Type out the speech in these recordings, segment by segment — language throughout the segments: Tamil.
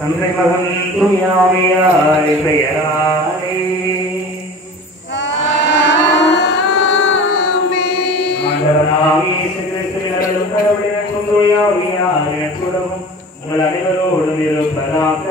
தந்தை மகன் தூயாவியார் பெயராலே ஆண்டவராகிய இயேசு கிறிஸ்துவின் அருளும் கடவுளின் அன்பும் தூயாவியார் நட்புறவும் உங்கள் அனைவரோடும் இருப்பதாக.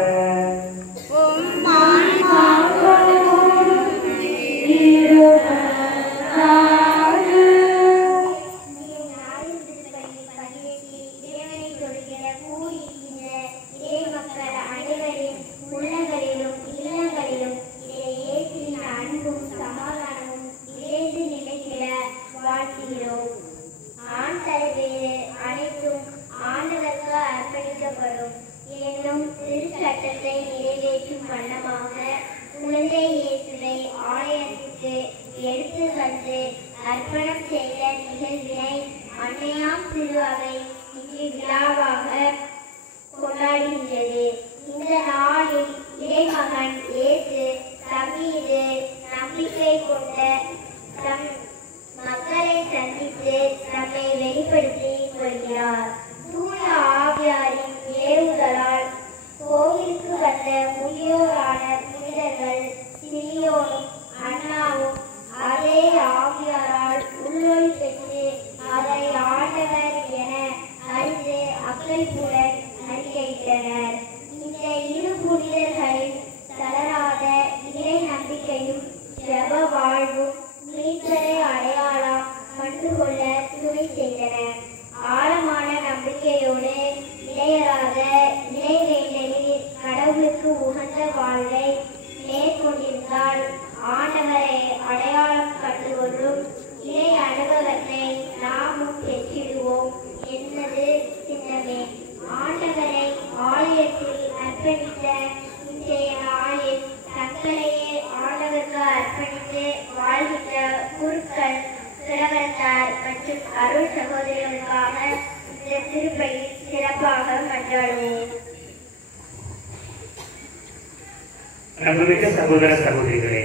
சகோதர சகோதரிகளே,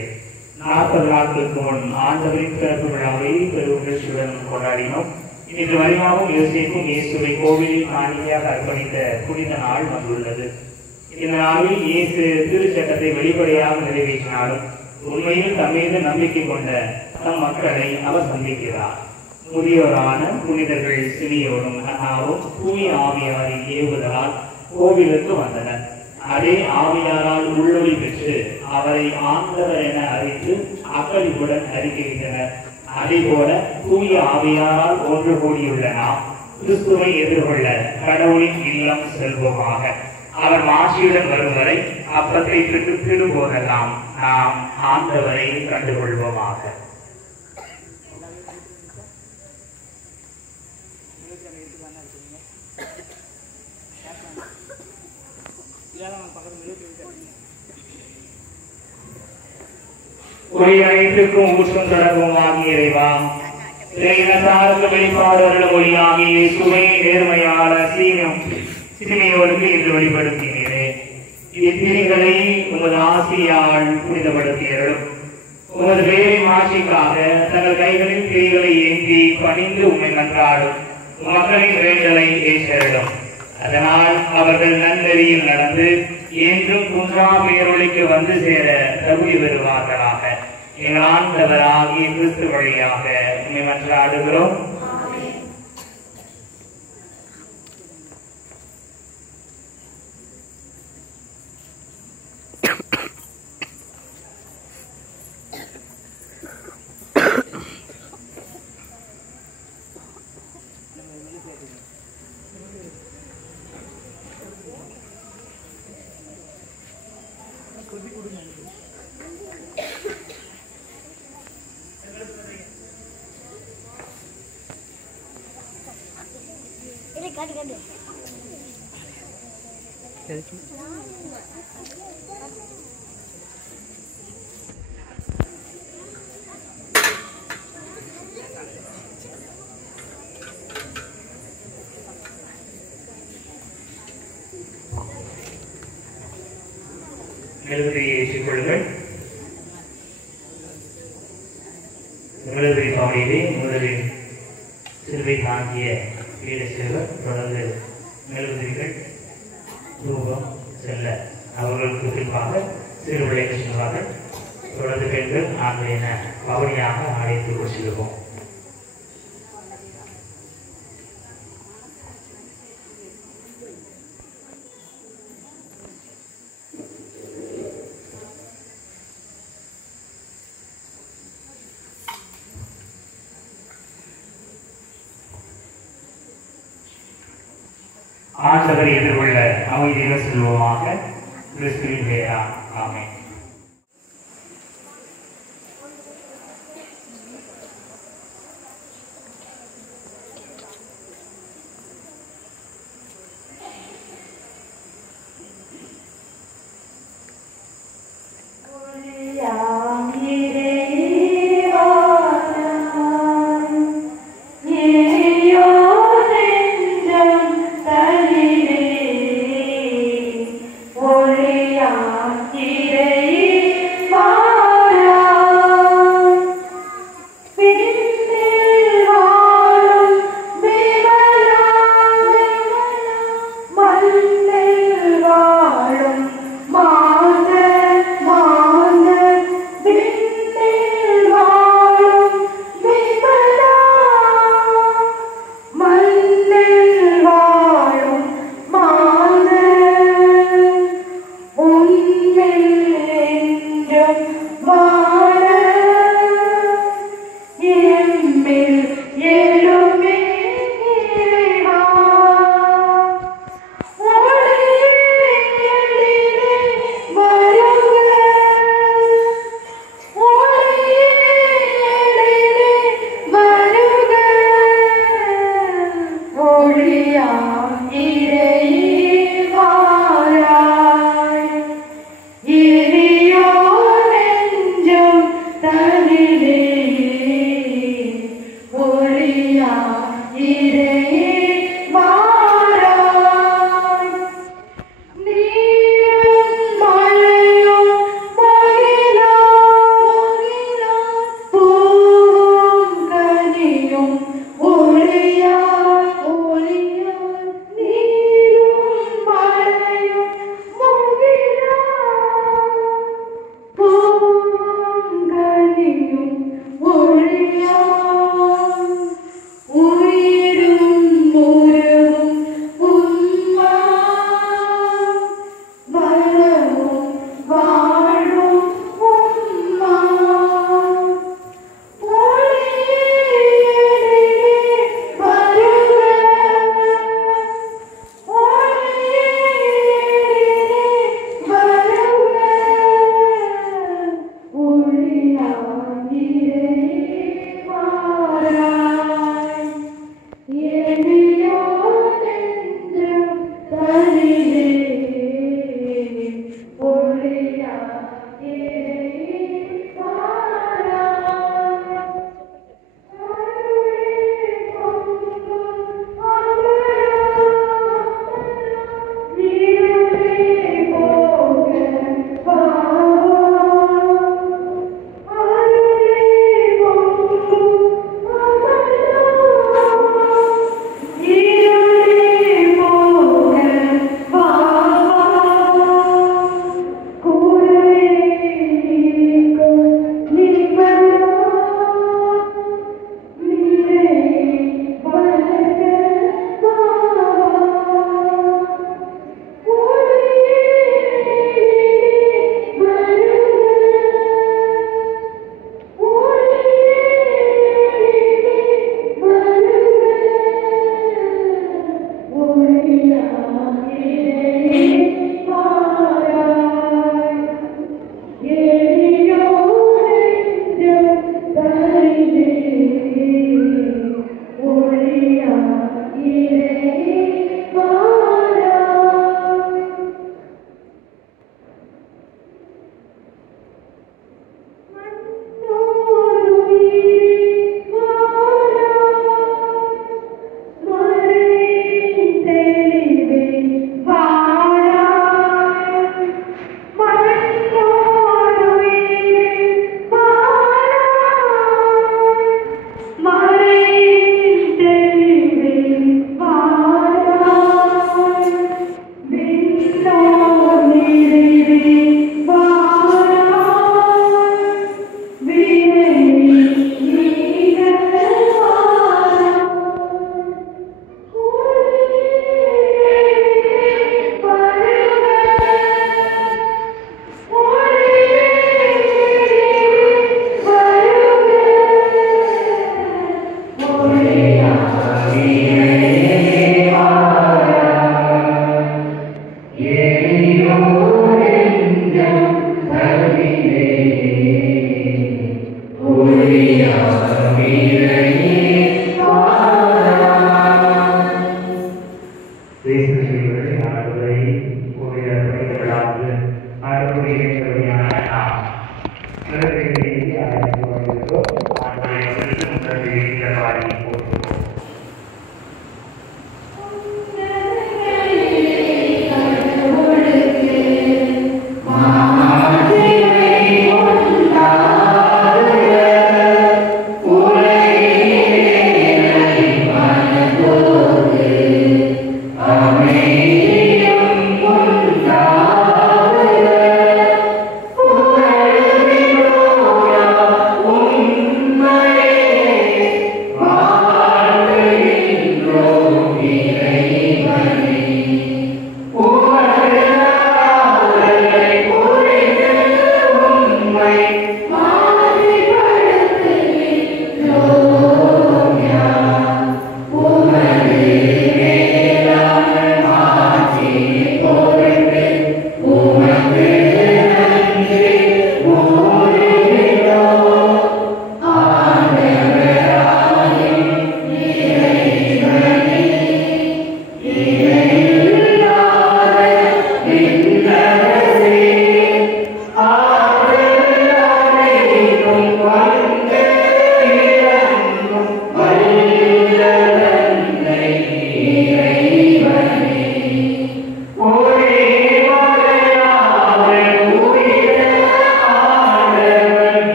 40 நாட்களுக்கு முன் ஆண்டவரின் பிறப்பு விழாவை பெருமகிழ்ச்சியுடன் கொண்டாடினோம். இன்று மரியாவும் யோசேப்பும் இயேசுவை கோவிலில் காணிக்கையாக அர்ப்பணித்த புனித நாள் வந்துள்ளது. இந்த நாளில் இயேசு திருச்சட்டத்தை வெளிப்படையாக நிறைவேற்றினாலும் உண்மையில் தம்மீது நம்பிக்கை கொண்ட தம் மக்களை அவர் சந்திக்கிறார். முதியோரான புனிதர்கள் சிமியோனும் அன்னாவும் தூய ஆவியாரின் ஏவுதலால் கோவிலுக்கு வந்தனர். அதே ஆவியாரால் உள்ளொளி பெற்று அவரை ஆண்டவர் என அறிந்து அக்களிப்புடன் அறிக்கையிட்டனர். அதே போல தூய ஆவியாரால் ஒன்று கூடியுள்ள நாம் கிறிஸ்துவை எதிர்கொள்ள கடவுளின் இல்லம் செல்வோமாக. அவர் மாட்சியுடன் வரும் வரை அப்பத்தை பிடித்திடும் போதெல்லாம் நாம் ஆண்டவரை கண்டுகொள்வோமாக. அனைத்துக்கும் ஊற்றம் தொடர்பும் ஆகிய இறைவா, இறைவனாருக்கு வெளிப்பாடுகளும் ஒளியாகிய சுவை நேர்மையான சிமையோருக்கு இன்று வெளிப்படுத்தினீரே. இத்திரிகளை உமது ஆசியால் புனிதப்படுத்தியர்களும் உமது வேரின் ஆட்சிக்காக தங்கள் கைகளில் திரிகளை ஏந்தி பணிந்து உண்மை நன்றாடும் மக்களின் வேண்டலை ஏற்றரிடும். அதனால் அவர்கள் நன்னெறியில் நடந்து என்றும் குன்றா பேரொழிக்கு வந்து சேர தகுதி பெறுவார்களாக. எங்கள் ஆண்டவராகிய கிறிஸ்து வழியாக உண்மை மன்றாடுகிறோம். மெழுகுதிரியை ஏற்றிக் கொள்ளுங்கள். மெழுகுதிரி பாவனையிலே முதலில் சிலுவை தாங்கிய வீர செல்வர், தொடர்ந்து மெழுகுதிரிகள், தூபம், செல்ல அவர்களுக்கு பின்பாக சிறு பிள்ளைகள் செல்வார்கள். தொடர்ந்து பெண்கள் நாங்கள் என பவனியாக அழைத்து செல்வோம். ஆண்டவரை எதிர்கொள்ள அமைதியாக செல்வோமாக. கிறிஸ்துவின் பெயரால் ஆமென்.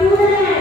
தூதனை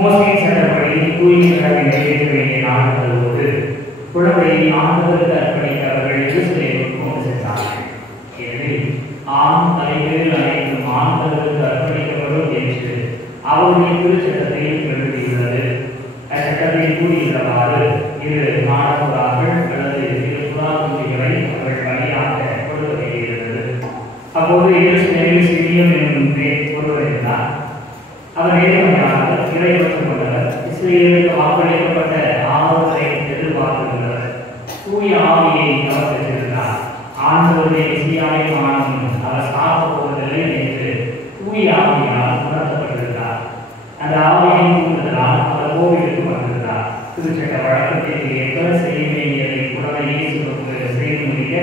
மோசேயின் சட்டப்படி தூய்மையாக நிறைவேற்ற வேண்டிய நாட்கள் போது குழந்தையை ஆண்டவருக்கு அர்ப்பணிக்க அவர்கள் எருசலேமுக்கு கொண்டு சென்றார்கள். எனவே ஆண் தலைகளில் அனைத்தும் ஆண்டவருக்கு அர்ப்பணிக்கப்படும் என்று அவருடைய திருச்சட்டத்தில் எழுதியுள்ளது. அச்சட்டத்தில் கூறியுள்ளவாறு இரு மாணவர்கள் அல்லது இரு புறாக்குட்டிகளை அவர்கள் பலியாக கொடுக்க வேண்டியிருந்தது. அப்போது எருசலேமில் சிமியோன் என்னும் ஒருவர் இருந்தார். அவர் ஏழ்மையாக இறைவற்று கொண்டவர். இஸ்ரேலுக்கு வாக்களிக்கப்பட்ட ஆறுதலை எதிர்பார்த்துள்ளவர். தூய ஆவியை அவர் பெற்றிருந்தார். ஆண்டவருடைய மெசியாவை காணும் அவர் சாப்பிட போவதில்லை என்று தூய ஆவியால் உணர்த்தப்பட்டிருந்தார். அந்த ஆவியின் தூண்டுதலால் அவர் கோவிலுக்கு வந்திருந்தார். திருச்சட்ட வழக்கத்திற்கு ஏற்ப செய்ய வேண்டியதை குழந்தை இயேசுவுக்கு செய்து முடிக்க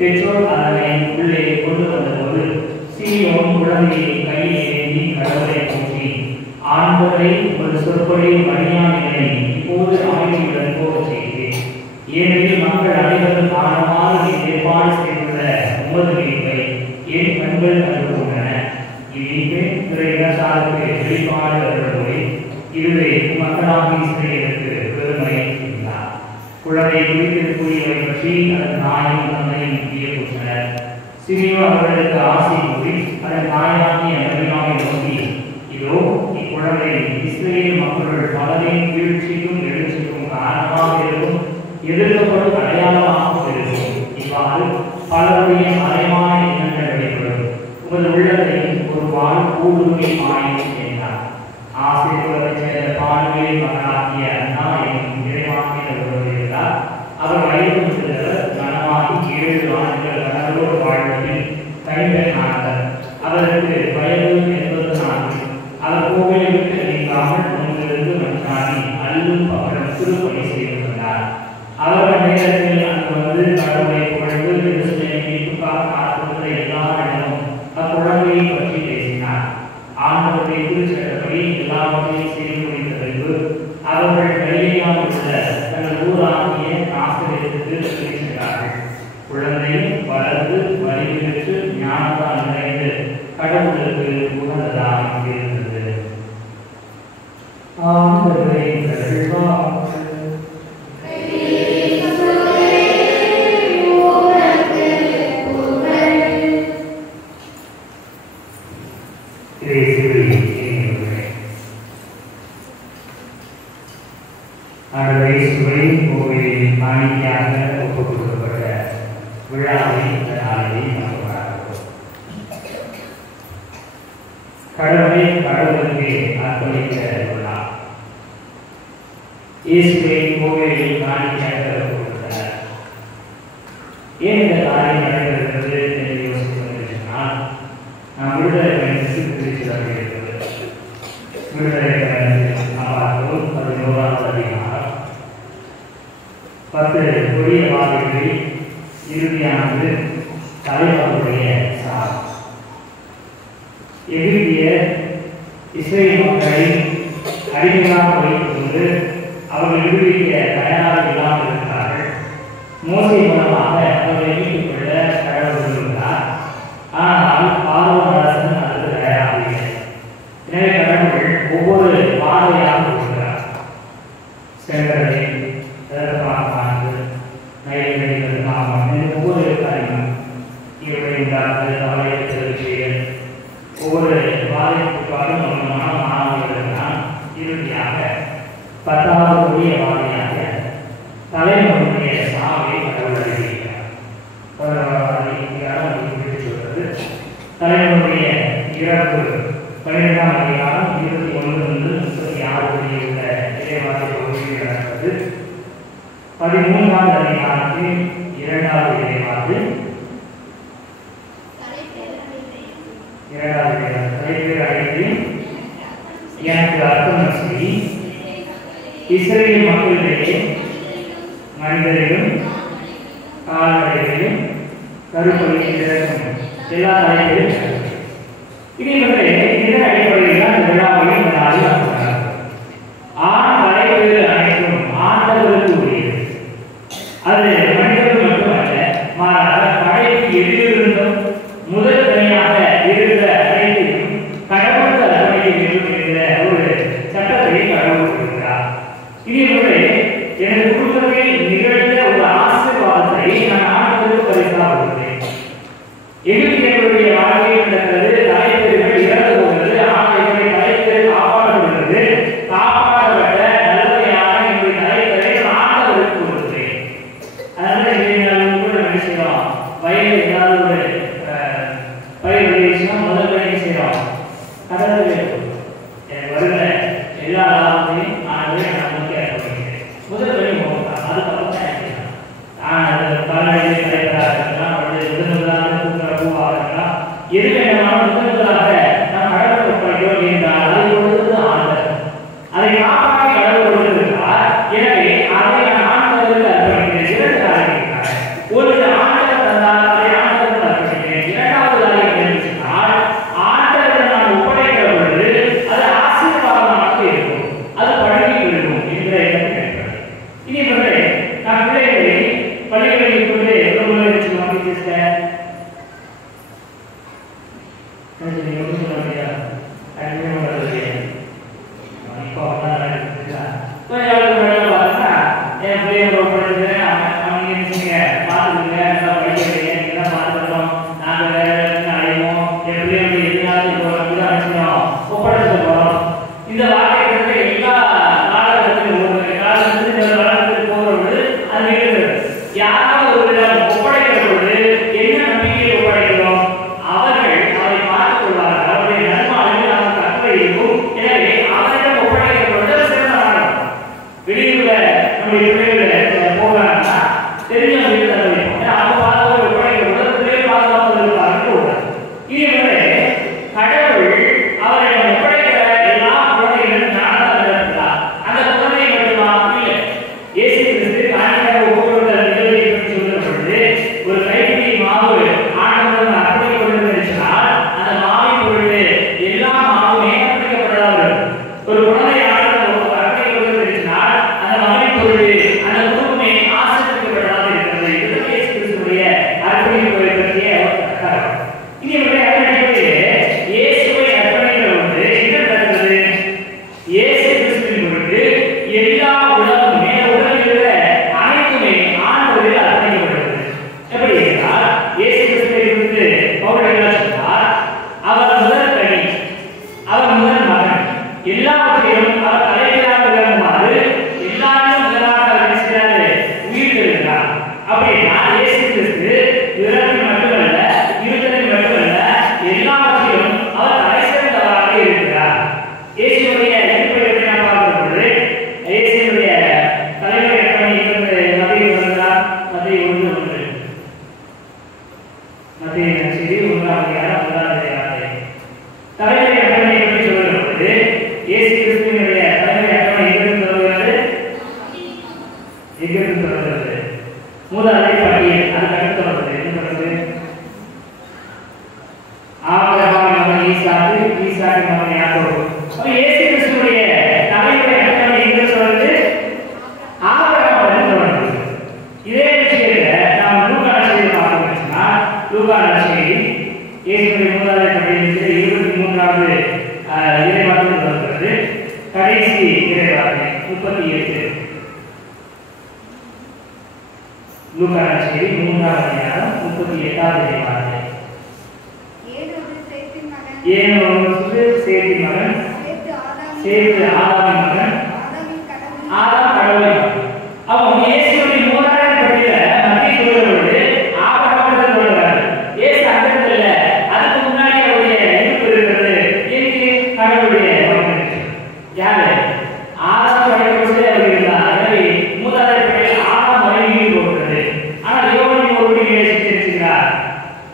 பெற்றோர் அதனை உள்ளே கொண்டு வந்தபோது சிமியோன் குழந்தையை கையில் ஏந்தி கடவுளை போற்றி, ஆண்டவரை ஒரு சொற்பொழி மணியானை இப்போது அமைதியுடன் போக செய்தேன். ஏனெனில் மக்கள் அனைவரும் காரணமாக ஏற்பாடு செய்துள்ள உமது மீட்பை என் கண்கள் கண்டுகொண்டன. இம்மீட்பை பிற இனத்தாருக்கு வெளிப்பாடு வருவதை இதுவே மக்களாக இஸ்ரேலுக்கு பெருமை செய்தார். குழந்தை குறித்திருக்கூடியவை பற்றி அதன் நாயும் தந்தையும் வியப்புற்றனர். சிமியோன் அவர்களுக்கு ஆசை கூறி அதன் நாயாகிய மரியாவை நோக்கி, இதோ இக்குழந்தை இஸ்ரேல் மக்கள் பலரின் வீழ்ச்சிக்கும் எழுச்சிக்கும் காரணமாக இருக்கும், எதிர்க்கப்படும் அடையாளமாக இருக்கும். இவ்வாறு பலருடைய மறைமான எண்ணங்கள் வெளிப்படும். உமது உள்ளத்தை ஒரு வாழ் கூடுமை ஆயும் என்றார். ஆசிரியர்களை சேர்ந்த பாடுகளின் மகனாகிய அண்ணா என்னும் இறைவாக்கினர் ஒருவர் இருந்தார். அவர் வயது முதிர்ந்தவர். மனமாகி 7 ஆண்டுகள் கணவரோடு வாழ்வதில் கைம்பெண்ணானவர். அவருக்கு வயது 84. அவர் கோவிலை விட்டு நீங்காமல் முன்னிருந்து மன்றாடி அல்லும் அவரிடம் திருப்பணி செய்து வந்தார். அவர் நேரத்தில் அங்கு வந்து கடவுளை புகழ்ந்து எருசலேமை மீட்புக்காக காத்திருந்த எல்லாரிடமும் அக்குழந்தையை பற்றி பேசினார். ஆண்டவருடைய திருச்சட்டப்படி எல்லாவற்றையும் செய்து முடித்த பின்பு அவர்கள் கலிலேயாவில் உள்ள தங்கள் ஊராகிய நாசரேத்துக்கு சென்றார்கள். குழந்தையும் வளர்ந்து வலிமை பெற்று ஞானத்தால் நிறைந்து கடவுளுக்கு உகந்ததாக இருந்தது. ஆண்டவரே கோவிலில் காணிக்கையாக ஒப்புக் கொடுக்கப்பட்ட விழாவை இந்த நாளில் நாம் கொண்டாடுகிறோம். கடவுளை கடவுளுக்கு அர்ப்பணிக்க விழா. இயேசுவை கோவிலில் காணிக்கையாக ஒப்புக் கொடுத்தனர். ஏன் இந்த காரியம் நடைபெறுகிறது என்று யோசிக்கிறோம். நாம் விடுதலை பயணத்துக்கு திருச்சியாக இருக்கிறது. விடுதலை பயணத்தில் நாம் பார்க்கிறோம் 11ஆவது அதிகாரம் 10 கொடிய வார்த்தைகளில் இறுதியானது தலைவருடைய சார். எகிப்திய இஸ்ரேல் மக்களை அடிமையாக வைத்துக் கொண்டு அவர்கள் விடுவிக்க தயாராக இல்லாமல் இருக்கிறார்கள். மோசே மூலமாக அவர்களை மீட்டுக் கொள்ள கடவுள் விரும்புகிறார். ஆனால் பார்வோன் அரசன் அதற்கு தயாராகவில்லை. எனவே கடவுள் ஒவ்வொரு பார்வையாக கொடுக்கிறார். செங்கடலை ஒவ்வொரு காரியமும் ஒவ்வொரு வாரியத்துக்காரும் மாணவர்களுக்கு இறுதியாக 10வது கொடிய வாரியாக தலைவனுடைய சாவை கடவுள் அறிவிக்கிறார். தலைவனுடைய இறப்பு 12ஆம் அதிகாரம் 21-36 உள்ள இறைவாசி பகுதியில் நடந்தது. 13ஆவது அதிகாரத்தில் 2வது இறைவாசி தலைவர் அழைத்து எனக்கு அர்த்தம் சொல்லி இஸ்ரேல் மக்களிடையே மனிதரையும் கால்நடைகளையும் கருப்பொழியும் எல்லா தலைவர்களும் இதே இதன் அடிப்படையில் தான் இந்த விழாவை அறிவிக்கிறார். ஆண் தலைவர்கள் அனைத்தும் ஆண்டவருக்கு உரியது. அது மனிதர்கள் மட்டுமல்ல, மாறாக படைக்கு எதிரிருந்தும் முதல் தனியாக இருந்த அனைத்தையும் கடவுளுக்கு அர்ப்பணிக்க வேண்டும் என்ற ஒரு சட்டத்தை கடவுள் கொடுக்கிறார். இதே எனது குடும்பத்தில் நிகழ்ந்த ஒரு ஆசீர்வாதத்தை நான் ஆண்டவருக்கு பரிசாக கொடுத்தேன். எகிப்தியர்களுடைய வாழ்க்கையில் நடக்கிறது. தலைவர்கள் இறந்து போகிறது. ஆனால் இவருடைய தலைவர்கள் காப்பாற்றப்படுகிறது. காப்பாற்றப்பட்ட நல்லவையான என்னுடைய தலைவரை ஆண்டவருக்கு கொடுக்கிறேன். அதனால இதை கூட நினைக்கிறோம். வயது ஏதாவது ஒரு பயிர் விளைவிச்சோம், முதல் வேலை செய்யறோம். கடவுளே வருகிற எல்லா லாபத்தையும் ஆண்டவரை நான் நோக்கி அர்ப்பணிக்கிறேன். முதல் வேலை போகலாம். அதுக்கப்புறம் தான் அது கால்நடை தலைவராக இருக்கலாம், முதலாக பூவாக இருக்கலாம், எது வேண்டாலும் முதலாக நாம் கடவுள் ஒப்படைக்கிறோம் என்றால் அதை கொடுத்தது ஆண்டவர். அதை காப்பாற்றி கடவுள் கொடுத்திருக்கிறார். எனவே அதை நான் ஆண்டவருக்கு அர்ப்பணிக்கிறேன். இரண்டு காரியங்களுக்காக. ஒரு ஆண்டவர் தந்தால் அதை ஆண்டவருக்கு அர்ப்பணிக்கிறேன். இரண்டாவது காரியம் என்னவென்றால் ஆண்டவர் நான் ஒப்படைக்கிற பொழுது அது ஆசீர்வாதமாக இருக்கும், அது பழகி இருக்கும் என்ற எண்ணம் இருக்கிறது. இதே நான் பிள்ளைகளை பள்ளிகளில் கொண்டு எவ்வளவு வச்சுக்கலாம் இந்த வார்த்தை எல்லா காலகட்டத்திலும் போகிறது. அது யாராவது ஒரு ஒப்படைக்கிற பொழுது என்ன நம்பிக்கையை ஒப்படைக்கிறோம்? அவர்கள் அதை பார்த்துக் கொள்வார்கள். அவருடைய நன்மாவில் நமக்கு அக்கறை இருக்கும். எனவே அவரிடம் ஒப்படைக்கிற பொழுது சிறந்தவர்கள் வெளியூர்ல நம்முடைய பிள்ளைகளை போகிறாங்கன்னா தெரிஞ்சவங்க அவங்க பார்த்து ஒப்படைக்கிற பொழுது பிள்ளைகள் பாதுகாப்பு. இதுவரை கடவுள் அவரிடம் ஒப்படைக்கிற எல்லா குழந்தைகளும் ஞானதாக இருக்கிறார். அந்த குழந்தை மட்டுமா இல்லை, இயேசு கிறிஸ்து காணியாக ஒவ்வொரு நிகழ்வை பற்றி சொல்கிற பொழுது ஒரு கைப்பிடி மாவு ஆண்டவருக்கு அர்ப்பணிக்கப்படுவதென்றால் அந்த மாவின் பொருட்டு எல்லா மாவும் ஏற்படுத்தப்படாது. ஒரு குழந்தை ஆண்டவருக்கு அர்ப்பணிக்கப்படுவதென்றால் அந்த மாவின் பொருட்டு அந்த குடும்பமே ஆசீர்வதிக்கப்படாது இருக்கிறது. இது இயேசு கிறிஸ்துவுடைய அர்ப்பணிப்பை பற்றிய இதே இயேசுவை அர்ப்பணிக்கிற பொழுது என்ன நடக்கிறது? இயேசு கிறிஸ்துவின் பொருட்டு எல்லா உலகமுமே உலகில் உள்ள அனைத்துமே ஆண்டவரில் அர்ப்பணிக்கப்படுகிறது. எப்படி என்றால் இயேசு கிறிஸ்துவை குறித்து பவுல் என்ன சொன்னார்? அவர் முதல் கனி, அவர் முதல் மகன், எல்லாவற்றையும் அவர் தலைவராக விளங்குமாறு எல்லாரும் முதலாக உயிர் இருக்கிறார். அப்படின்னா இயேசு கிறிஸ்து இறப்பில் மட்டுமல்ல, இருத்தலில் மட்டுமல்ல, எல்லாவற்றையும் அவர் தலைசிறந்தவராக இருக்கிறார். இயேசுடைய நெருப்பை நாம் பார்க்கிற பொழுது இயேசுடைய தலைவரை அர்ப்பணி மத்திய வருகிறார். மத்திய 1:1 மத்திய செய்தி 1:1 தலைவரை அர்ப்பணி பற்றி சொல்கிற பொழுது இயேசு கிறிஸ்துவினுடைய தலைவரை அர்ப்பணி எங்கிருந்து வருகிறது? எங்கிருந்து வருகிறது? மூதாதை பட்டியல் அது கருத்து வருகிறது. என்ன வருகிறது? ஆபிரகாம் மகன் ஈசாக்கு, ஈசாக்கு மகன் யாக்கோபு. அப்ப இயேசு கிறிஸ்துவுடைய தலைவரை அர்ப்பணி எங்கிருந்து வருகிறது? ஆபிரகாம் வருகிறது. இதே விஷயத்தை நாம் லூக்கா நற்செய்தியில் பார்த்தோம்னா லூக்கா நற்செய்தி இயேசுவின் மூதாதை பட்டியலில் 23வது இறைவாக்கு வருகிறது. கடைசி இறைவாக்கு 38. லூக்கா நற்செய்தி 3வது அதிகாரம் 38வது இறைவாக்கு. சேத்தின் மகன், சேத்து ஆதாமின் மகன், ஆதாம் கடவுளின் மகன். அவன் இயேசுவின் மூதாதை பட்டியல மத்திய சொல்லுவது ஆபிரகாம் சொல்றாரு. இயேசு அந்த இடத்துல அதுக்கு முன்னாடி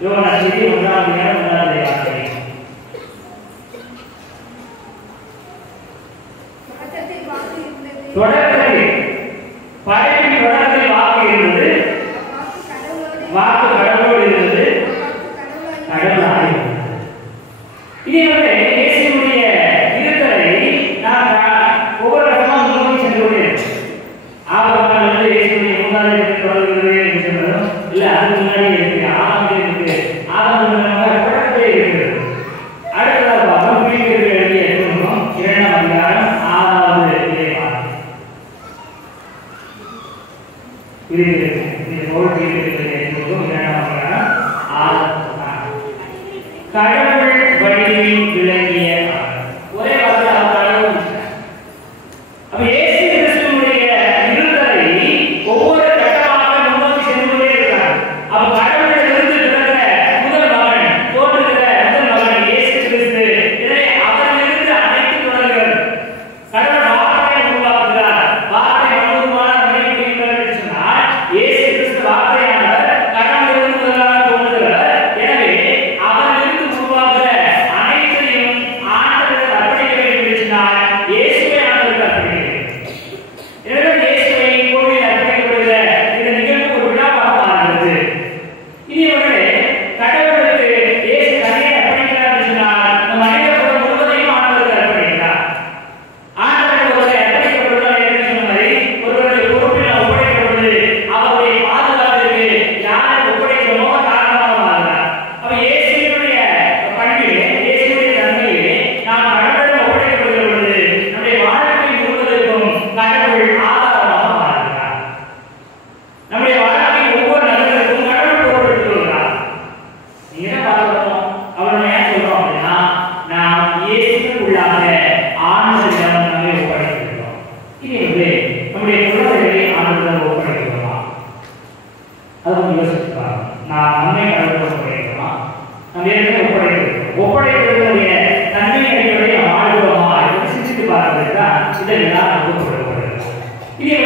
யோவான் நற்செய்தி 1-வது வார்த்தை. தொடக்கத்தில் படைப்பின் தொடக்கத்தில் வாக்கு இருந்தது, வாக்கு கடவுளோடு இருந்தது, கடவுளாக இருந்தது. இதே இயேசுவுடைய இருத்தலை நாம் ஒவ்வொரு இடமும் முன்னோக்கி சென்று கொண்டிருக்கிறோம். ஆபரகாம் வந்து இயேசுவுடைய மூதாதையர்கள் தொடர்கிறது என்று சொன்னதும் இல்ல, அதுக்கு முன்னாடி இருக்கு, ஆதாம் இருக்கு, ஆதாம் தொடர்பே இருக்கிறது. அடுத்ததாக பார்த்தோம் பிலிப்பியருக்கு எழுதிய நிருபம் 2ஆம் அதிகாரம் 6வது இறைவார்த்தை. கடவுள் வழியில் விளங்கிய ஒரே வார்த்தை. அப்ப இயேசு கிறிஸ்துவினுடைய இருத்தலை ஒவ்வொரு கட்டமாக முன்னோக்கி சென்று கொண்டே இருக்கிறார். அப்ப கடவுளிலிருந்து பிறந்த முதல் மகன், தோன்றுகிற முதல் மகன் இயேசு கிறிஸ்து. எனவே அவரிலிருந்து அனைத்து தொடர்கிறது. கடவுள் வார்த்தையை உருவாக்குகிறார். வார்த்தை மனோருமான நினைவுகிறார் என்று சொன்னால் இயேசு கிறிஸ்து வார்த்தையானவர் கடவுளிலிருந்து முதலாக தோன்றுகிறார். எனவே அவரிலிருந்து உருவாகிற அனைத்தையும் ஆண்டவருக்கு அர்ப்பணிக்க வேண்டும் என்று சொன்னால் இயேசுவை ஆண்டவருக்கு அர்ப்பணிக்க வேண்டும். எனவே இயேசுவை கோவிலில் அர்ப்பணிக்கப்படுகிற இந்த நிகழ்வு ஒரு விழாவாக மாறுகிறது. இனியவர்களே, கடவுளுக்கு இயேசு தன்னை அர்ப்பணிக்கிறார் என்று சொன்னால் நம் மனித குலம் முழுவதையும் ஆண்டவருக்கு அர்ப்பணிக்கிறார். ஆண்டவருக்கு ஒருவரை அர்ப்பணிக்கப்படுகிறார் என்று சொன்ன மாதிரி ஒருவருடைய பொறுப்பில் ஒப்படைக்கப்படுவது அவருடைய பாதுகாப்பிற்கு யாரை ஒப்படைக்கிறோமோ காரணமாக மாறுகிறார். அப்ப இயேசுவினுடைய பண்பிலே, இயேசுவினுடைய தன்மையிலே நாம் கடவுளிடம் ஒப்படைக்கப்படுகிற பொழுது நம்முடைய வாழ்க்கை முழுவதற்கும் கடவுள் ஆதாரமாக மாறுகிறார். நம்முடைய வாழ்க்கை ஒவ்வொரு நபருக்கும் கடவுள் பொறுப்பெடுத்துக் கொள்கிறார். நீங்க என்ன பார்க்கிறோம்? அவனை ஏன் சொல்றோம் அப்படின்னா, நாம் இயேசுக்குள்ளாக ஆண்டவரிடம் நம்மை ஒப்படைக்கிறோம். இது நம்முடைய குழந்தைகளை ஆண்டவரிடம் ஒப்படைக்கிறோம். அது கொஞ்சம் யோசிச்சுக்கலாம். நாம் நம்மை கடவுளிடம் ஒப்படைக்கிறோம், நம்ம ஏற்கனவே ஒப்படைக்கிறோம். ஒப்படைக்கிறதுடைய தன்மை அடிப்படையை நாம் ஆழ்கிறோமா என்று சிந்தித்து பார்ப்பதற்காக இதெல்லாம் ஒப்புக்கொள்ளப்படுகிறது. இதே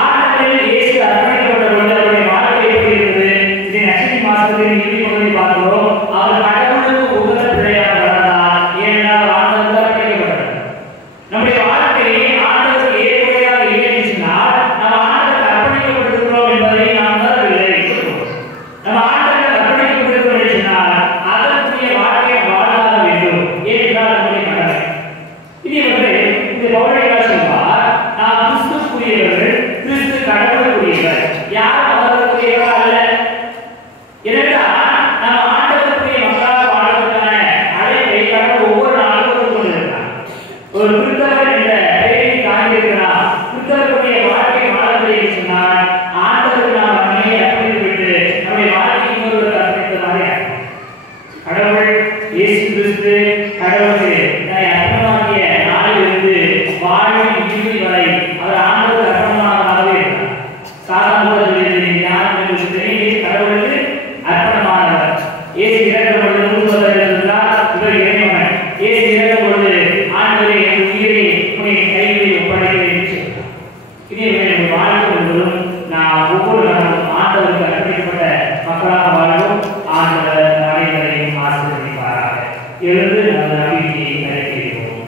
ஆண்டவரில் இயேசு அர்ப்பணிக்கப்பட்ட பொழுது அவருடைய வாழ்க்கை எப்படி இருந்தது? இதை நற்செய்தி மாசத்தில் இறுதி பகுதியில் பார்க்கிறோம். அவர் கடவுளுக்கு உகந்த பிள்ளையாக வளர்ந்தார். ஏனென்றால் ஆண்டவருக்கு அர்ப்பணிக்கப்பட்டார். நம்முடைய வாழ்க்கையை ஆண்டவருக்கு ஏற்புடையதாக இல்லை என்று சொன்னால் நாம் ஆண்டவருக்கு அர்ப்பணிக்கப்பட்டிருக்கிறோம் என்பதை நாம் உணரவில்லை. நம்ம ஆண்டவருக்கு அர்ப்பணிக்கப்பட்டிருக்கிறோம் என்று சொன்னால் அதற்குரிய வாழ்க்கையை வாழாத வேண்டும். ஏனென்றால் நம்முடைய கடமை. இதே இந்த பவுலடியார் சொல்வார், நாம் கிறிஸ்துவுக்குரியவர்கள், கிறிஸ்து கடவுளுக்குரியவர். யார் அவருக்குரியவர் அல்ல. ஏனென்றால் நாம் ஆண்டவருக்குரிய மக்களாக வாழ்வதற்கான அழைப்பை கடவுள் ஒவ்வொரு நாளும் கொடுத்து கொண்டிருக்கிறார். ஒரு கிறிஸ்தவர் என்ற பெயரை காண்பிக்கிறார். கிறிஸ்தவருடைய வாழ்க்கை வாழவில்லை என்று சொன்னால் ஆண்டவருக்கு நாம் நம்மை அர்ப்பணித்துவிட்டு நம்முடைய வாழ்க்கை இன்னொருவருக்கு அர்ப்பணித்ததாக கடவுள் இயேசு கிறிஸ்து கடவுளுக்கு தன்னை அர்ப்பணமாக்கிய நாளிலிருந்து வாழ்வின் இறுதி வரை அவர் ஆண்டவருக்கு அர்ப்பணமானவராகவே இருக்கிறார். சாதாரண ஞானம் என்று தெரிந்து கடவுளுக்கு அர்ப்பணமானவர். இயேசு இறக்கும் பொழுது மூன்றுவதற்காக இவர் இறைமகன். இயேசு இறக்கும் பொழுது ஆண்டவரே என் உயிரை உன்னுடைய கைகளில் ஒப்படைக்கிறேன் என்று சொன்னார். இதே நம்முடைய வாழ்க்கை முழுவதும் நாம் ஒவ்வொரு நாளும் ஆண்டவருக்கு அர்ப்பணிக்கப்பட்ட மக்களாக வாழவும் ஆண்டவர் அனைவரையும் ஆசீர்வதிப்பாராக. எழுந்து நமது நம்பிக்கையை நிறைவேற்றுவோம்.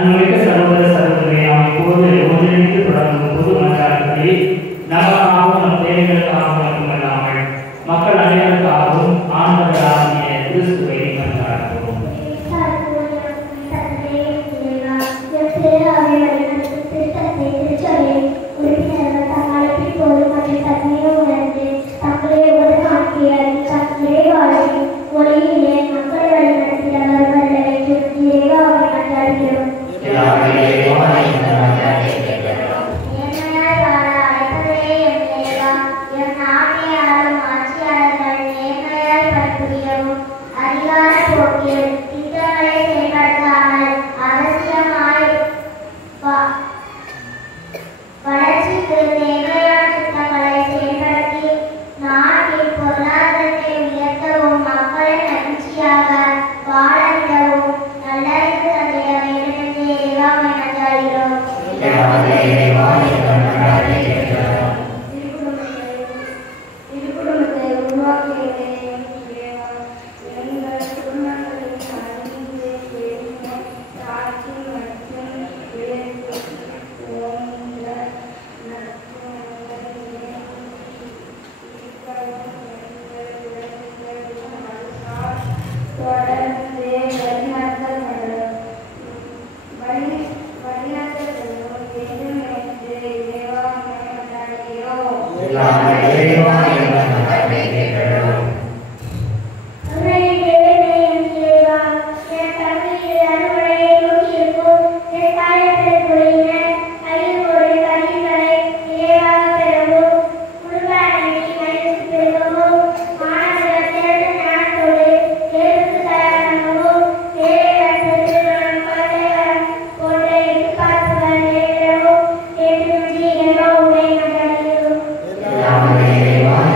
அன்புமிக்க சகோதர சகோதரிகளை நாம் இப்போது ஒன்றிணைந்து தொடங்கும் பொது மன்றாட்டுகளை நமக்காகவும் நம் தேவைகளுக்காகவும் மட்டுமல்லாமல் மக்கள் அனைவருக்காகவும் ஆண்டவராகிய கிறிஸ்துவை மன்றாடுவோம். உறுப்பினர்கள் தம் அழைப்பின் போது மற்றும் தன்மையை உணர்ந்து தங்களுடைய Amen.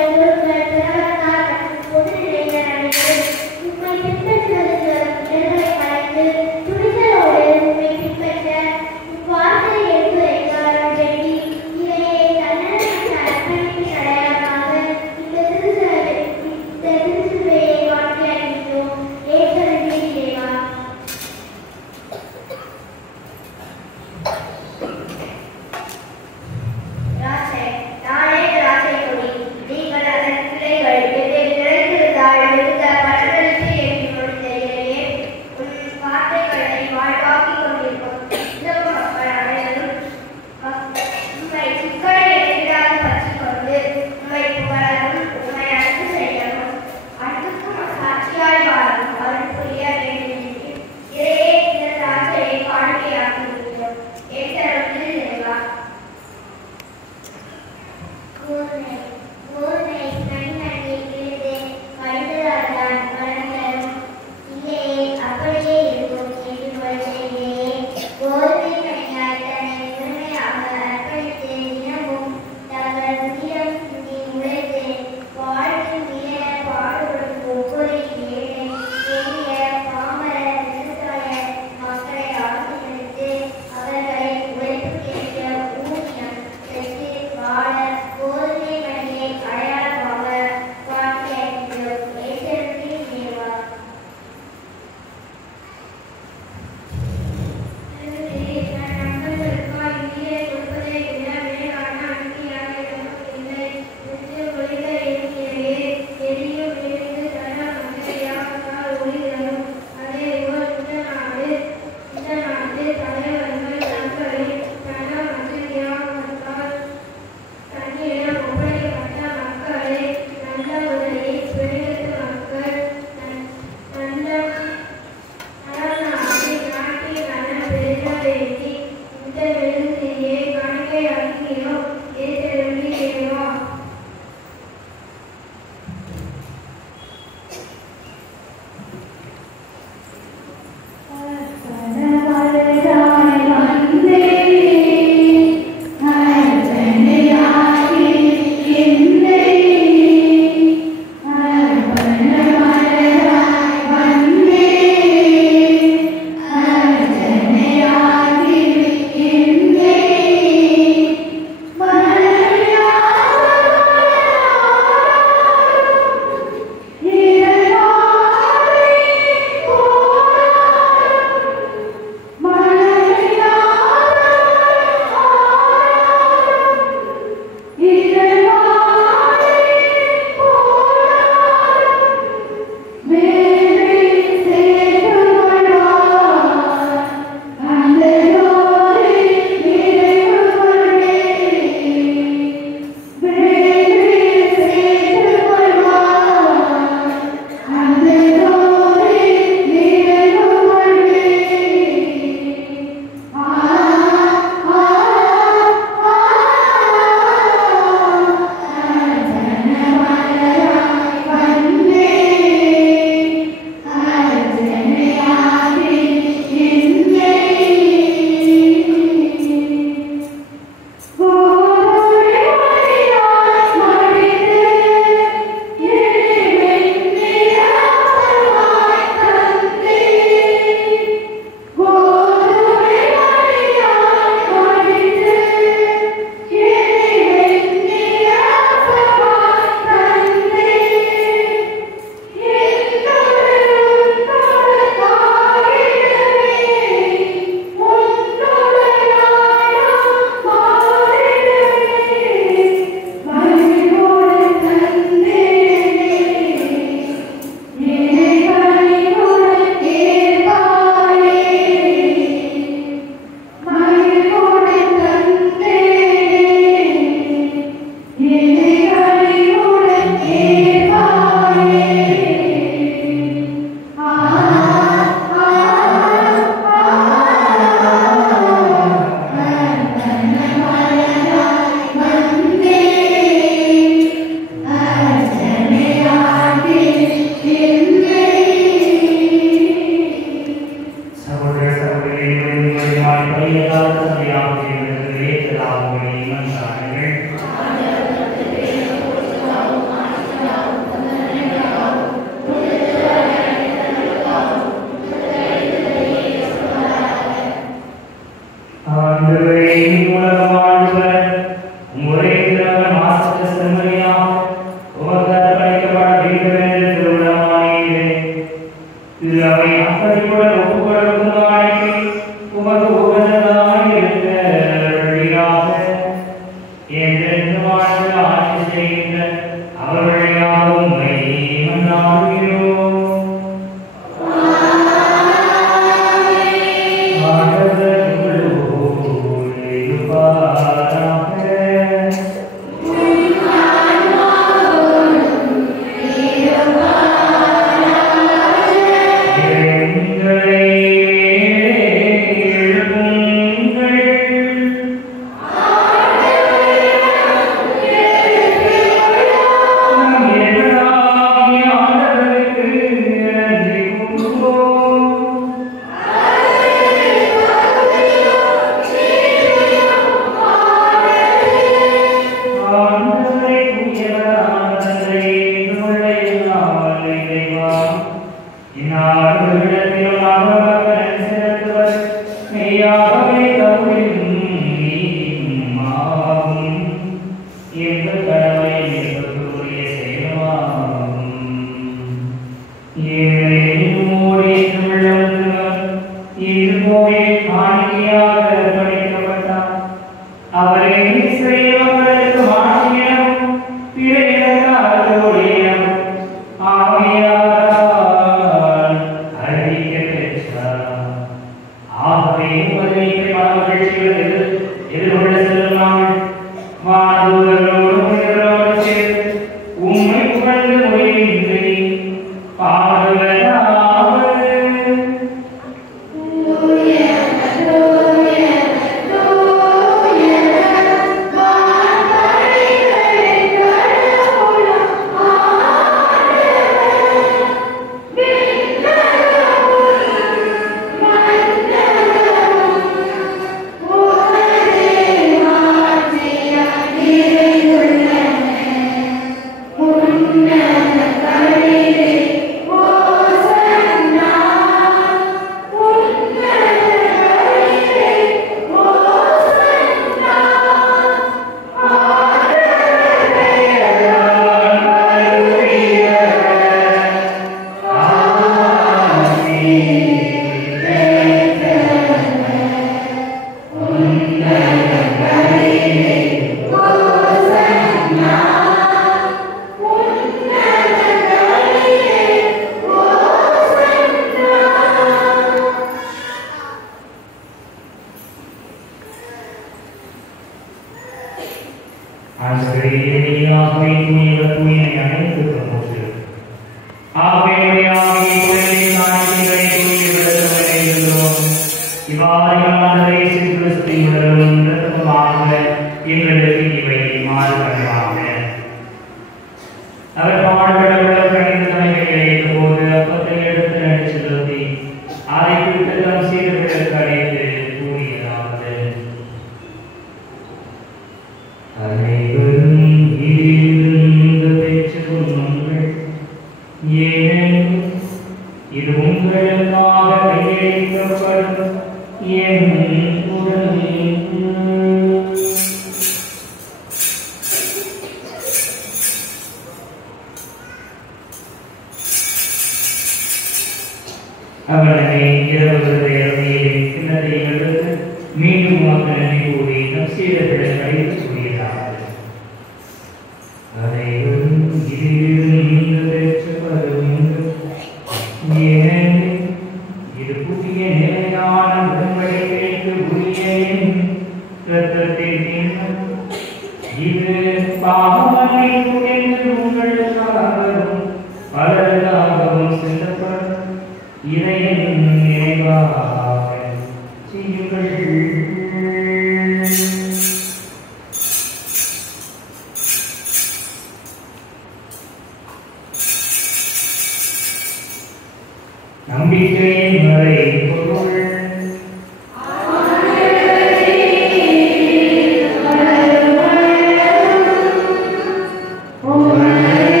Oh,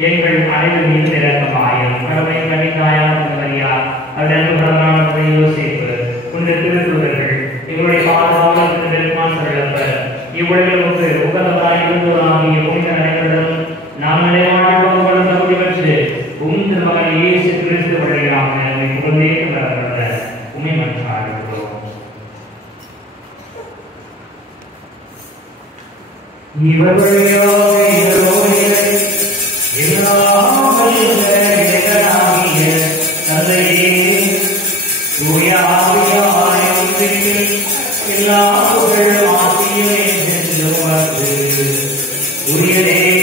எங்கள் அனைவர் மீது இரக்கமாயும் கடமை கனிதாயான மரியா அவருடைய பிரதான யோசிப்பு உங்கள் திருத்தூதர்கள் எங்களுடைய பாதுகாவலர் பெருமான் சொல்லப்பர் இவ்வுலகிற்கு உகந்தவராய் இருந்தோராகிய புனித அனைவரும் நாங்களே வாழ்வோம் தகுதி பெற்று உந்த மகன் இயேசு கிறிஸ்து வழியாக புகழ்ந்தே கொண்டாடுகிற உண்மை மன்றாடுகிறோம். இவர் Yeah.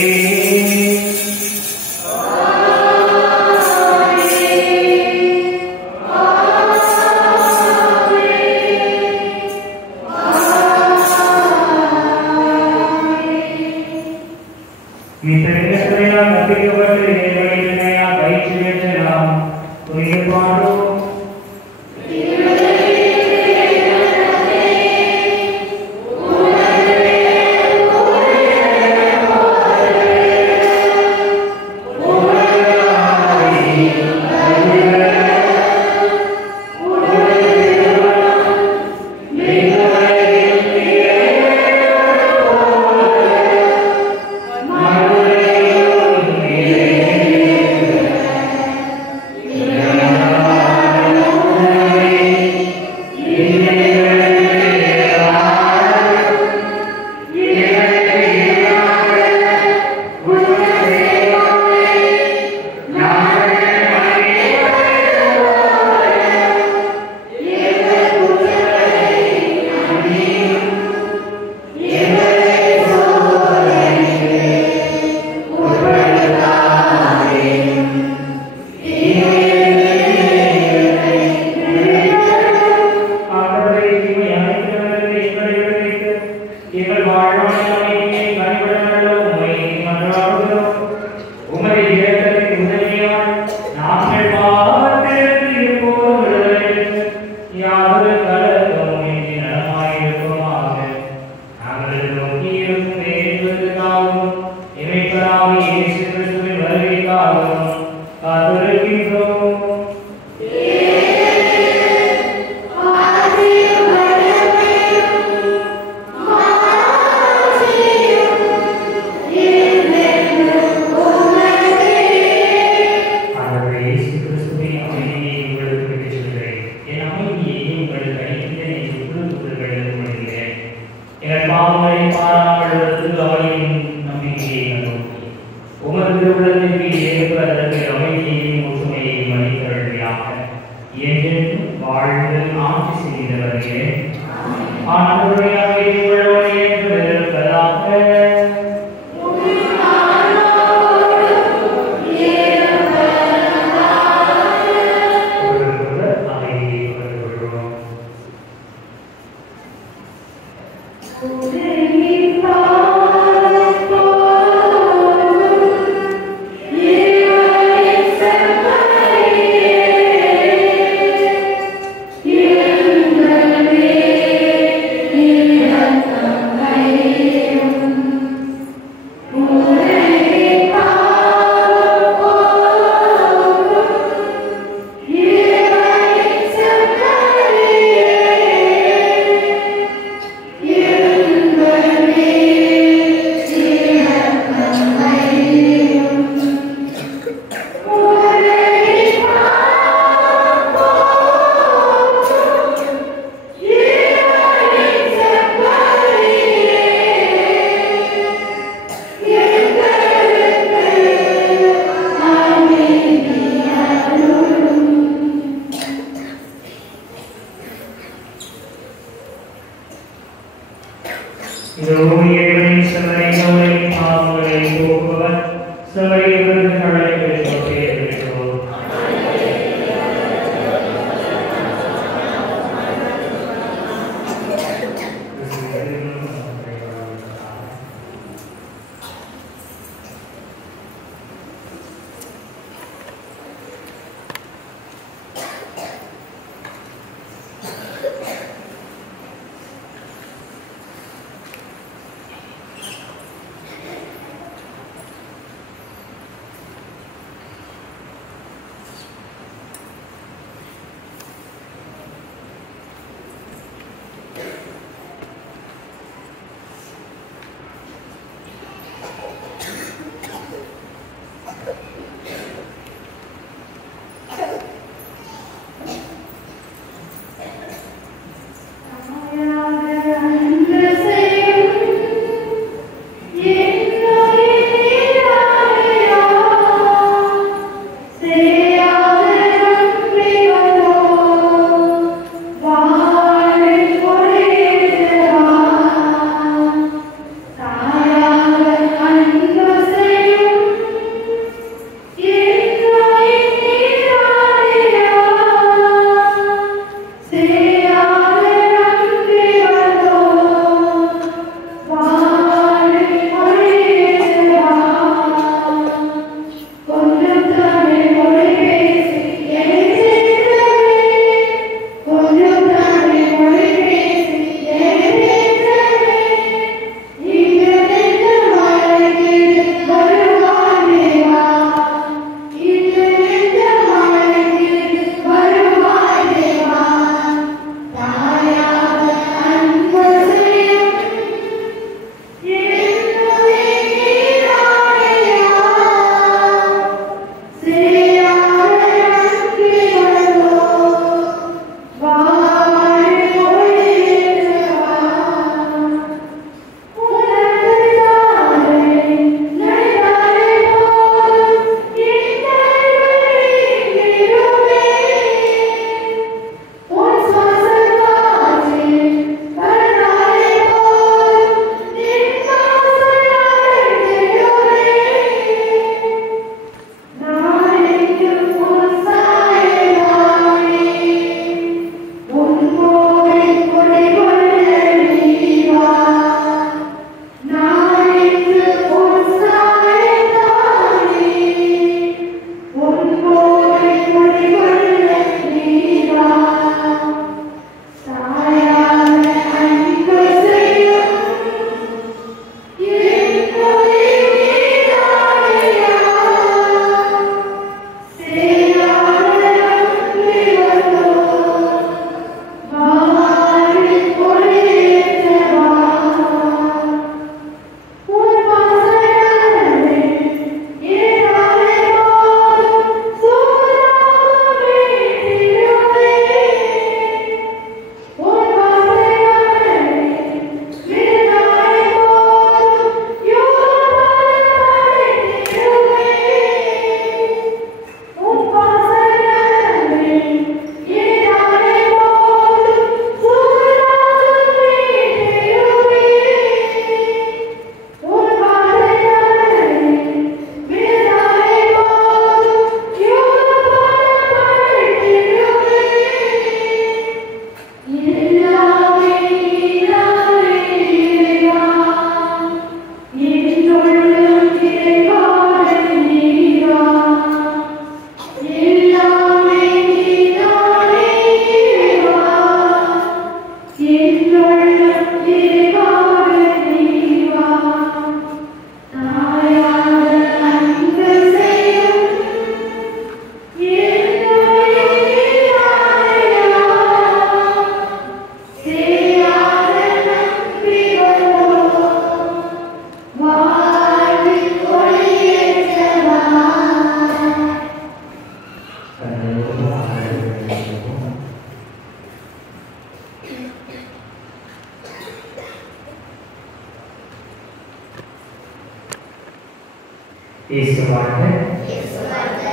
இயேசு வாழ்க,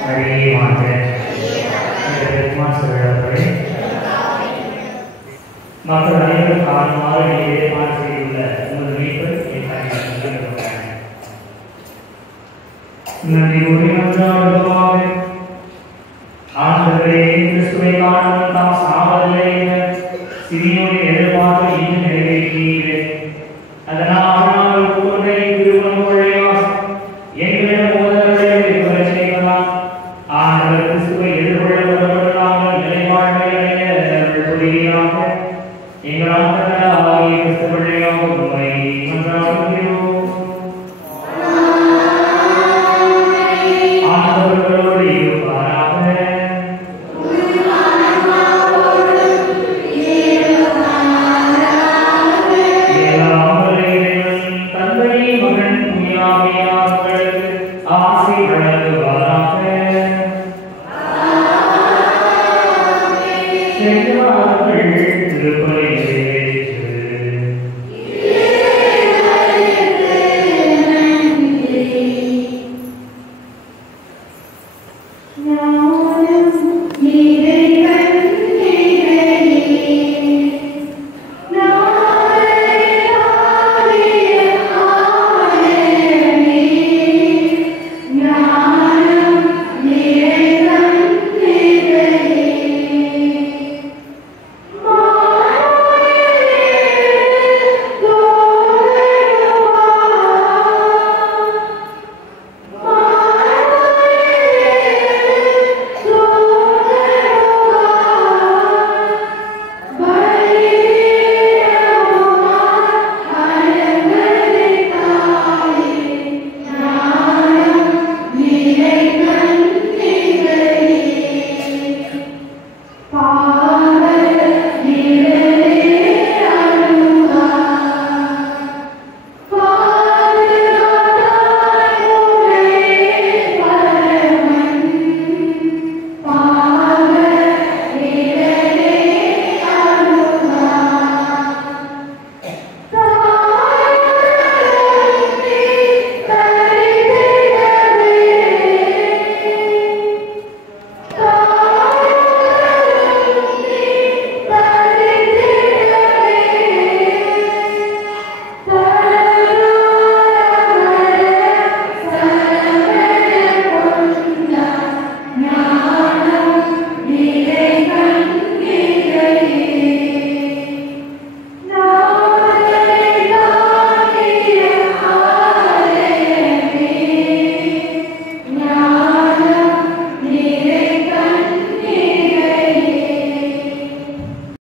மரியே வாழ்க. இந்த பெருமாள் சொல்கிறவர்களே, மக்கள் அனைவரும் காரணமாக ஏற்பாடு செய்துள்ள உங்கள் மீட்பர் நன்றி உரிமையாக ஆண்டவரே, கிறிஸ்துவை காணும் தாம் சாவதில்லை என்ற சிறியோரின் எதிர்பார்ப்பை இன்னும் நிறைவேற்றினீர்கள். அதனால் நாங்கள் ஒவ்வொன்றை திருமணம் கொள்ளையாக எங்களிடம் முதல்வரை பெறச் செய்யலாம். ஆண்டவர் கிறிஸ்துவை எதிர்கொள்ள வருவதாக நிலைவாழ்வை அடைய அருள் புரிவீராக. எங்கள் ஆண்டவராகிய கிறிஸ்து வழியாக உம்மை மன்றாடுகிறோம். ஆண்டவர்களோடு இருப்பாராக. தந்தை, மகன், தூய ஆவியானவருக்கு